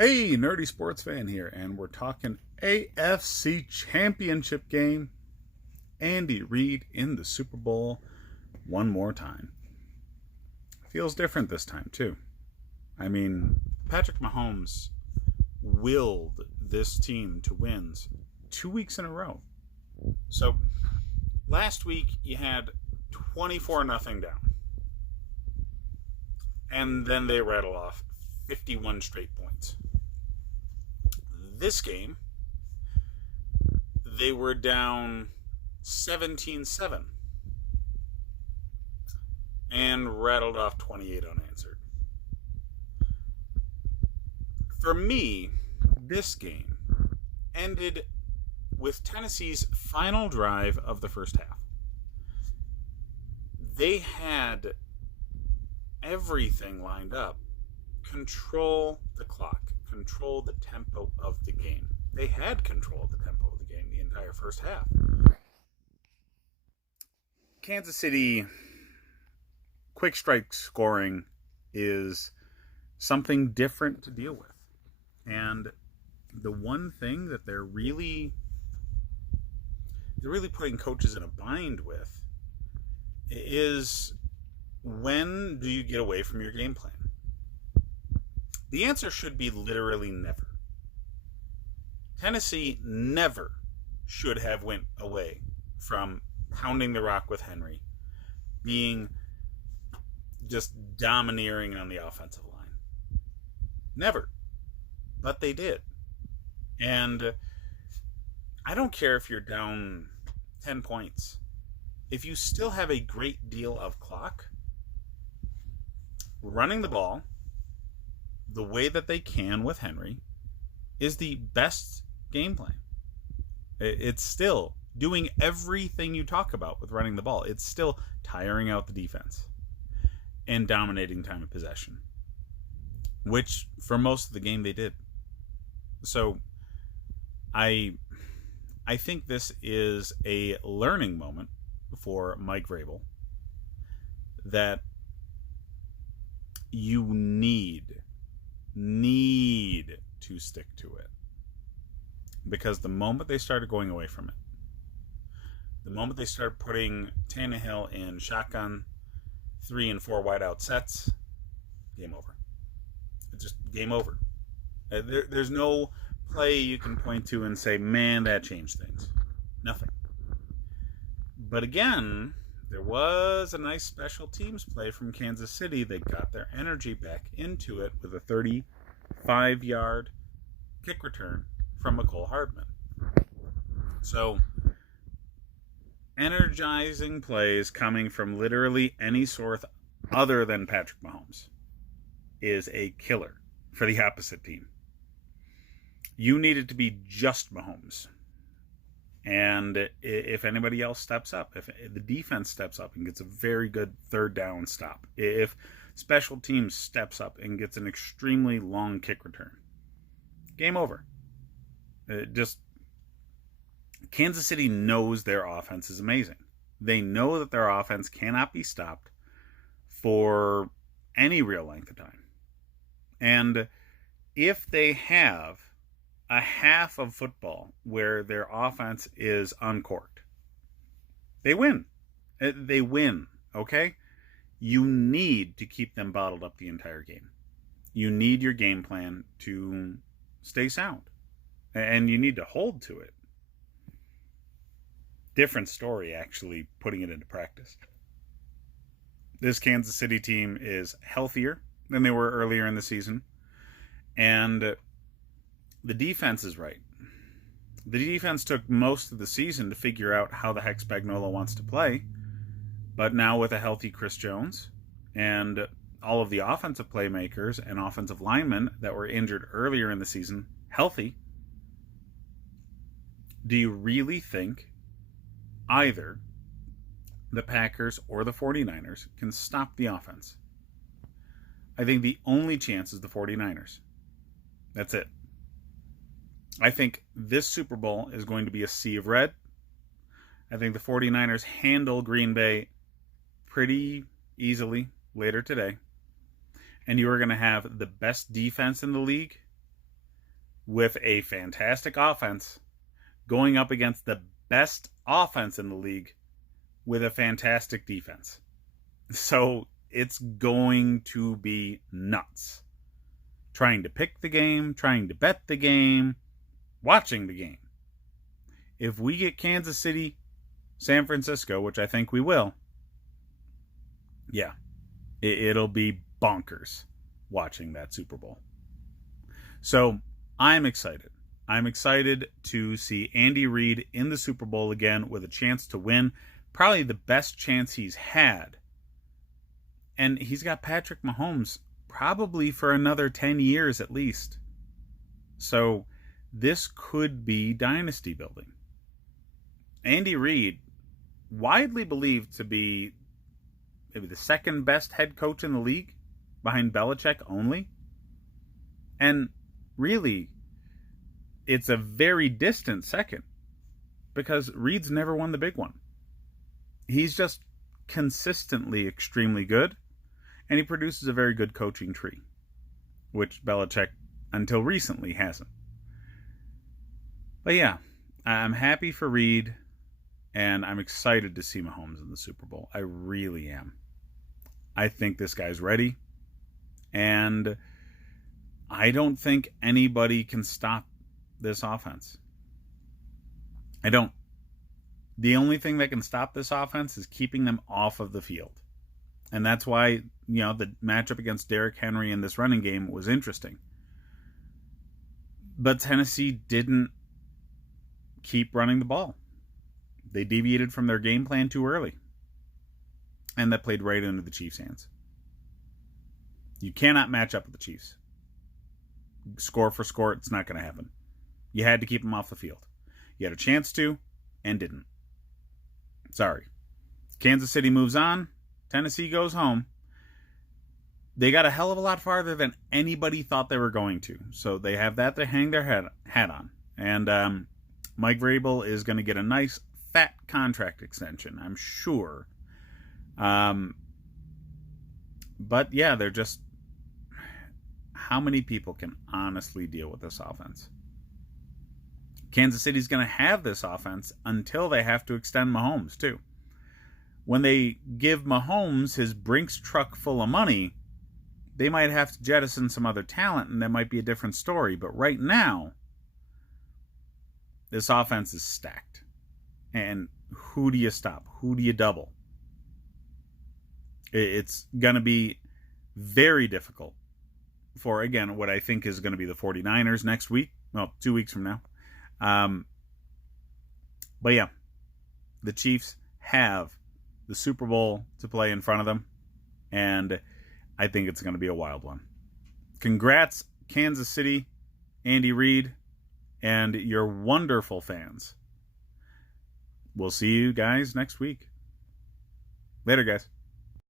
Hey, nerdy sports fan here, and we're talking AFC Championship game. Andy Reid in the Super Bowl one more time. Feels different this time, too. I mean, Patrick Mahomes willed this team to wins 2 weeks in a row. So, last week you had 24-0 down, and then they rattle off 51 straight points. This game, they were down 17-7 and rattled off 28 unanswered. For me, this game ended with Tennessee's final drive of the first half. They had everything lined up. Control the clock. Control the tempo of the game. They had control of the tempo of the game the entire first half. Kansas City quick strike scoring is something different to deal with. And the one thing that they're really putting coaches in a bind with is, when do you get away from your game plan? The answer should be literally never. Tennessee never should have went away from pounding the rock with Henry, being just domineering on the offensive line. Never. But they did. And I don't care if you're down 10 points. If you still have a great deal of clock, running the ball the way that they can with Henry is the best game plan. It's still doing everything you talk about with running the ball. It's still tiring out the defense and dominating time of possession, which for most of the game they did. So I think this is a learning moment for Mike Vrabel, that you need to stick to it. Because the moment they started going away from it, the moment they started putting Tannehill in shotgun 3 and 4 wideout sets, game over. It's just game over. There's no play you can point to and say, man, that changed things. Nothing. But again, there was a nice special teams play from Kansas City. They got their energy back into it with a 35-yard kick return from Mecole Hardman. So, energizing plays coming from literally any source other than Patrick Mahomes is a killer for the opposite team. You need it to be just Mahomes. And if anybody else steps up, if the defense steps up and gets a very good third down stop, if special teams steps up and gets an extremely long kick return, game over. Kansas City knows their offense is amazing. They know that their offense cannot be stopped for any real length of time. And if they have a half of football where their offense is uncorked, they win. They win, okay? You need to keep them bottled up the entire game. You need your game plan to stay sound. And you need to hold to it. Different story, actually, putting it into practice. This Kansas City team is healthier than they were earlier in the season. And the defense is right. The defense took most of the season to figure out how the heck Spagnuolo wants to play. But now with a healthy Chris Jones and all of the offensive playmakers and offensive linemen that were injured earlier in the season healthy, do you really think either the Packers or the 49ers can stop the offense? I think the only chance is the 49ers. That's it. I think this Super Bowl is going to be a sea of red. I think the 49ers handle Green Bay pretty easily later today. And you are going to have the best defense in the league with a fantastic offense going up against the best offense in the league with a fantastic defense. So it's going to be nuts. Trying to pick the game, trying to bet the game, watching the game. If we get Kansas City, San Francisco, which I think we will, yeah, it'll be bonkers watching that Super Bowl. So I'm excited. I'm excited to see Andy Reid in the Super Bowl again with a chance to win. Probably the best chance he's had. And he's got Patrick Mahomes probably for another 10 years at least. So this could be dynasty building. Andy Reid, widely believed to be maybe the second best head coach in the league, behind Belichick only. And really, it's a very distant second because Reid's never won the big one. He's just consistently extremely good, and he produces a very good coaching tree, which Belichick, until recently, hasn't. But yeah, I'm happy for Reid, and I'm excited to see Mahomes in the Super Bowl. I really am. I think this guy's ready, and I don't think anybody can stop this offense. I don't. The only thing that can stop this offense is keeping them off of the field. And that's why, the matchup against Derrick Henry in this running game was interesting. But Tennessee didn't keep running the ball. They deviated from their game plan too early. And that played right into the Chiefs' hands. You cannot match up with the Chiefs. Score for score, it's not going to happen. You had to keep them off the field. You had a chance to, and didn't. Sorry. Kansas City moves on. Tennessee goes home. They got a hell of a lot farther than anybody thought they were going to. So they have that to hang their hat on. And Mike Vrabel is going to get a nice, fat contract extension, I'm sure. But yeah, they're just... How many people can honestly deal with this offense? Kansas City's going to have this offense until they have to extend Mahomes, too. When they give Mahomes his Brinks truck full of money, they might have to jettison some other talent, and that might be a different story. But right now, this offense is stacked. And who do you stop? Who do you double? It's going to be very difficult for, again, what I think is going to be the 49ers next week. Well, 2 weeks from now. But yeah, the Chiefs have the Super Bowl to play in front of them, and I think it's going to be a wild one. Congrats, Kansas City, Andy Reid, and your wonderful fans. We'll see you guys next week. Later, guys.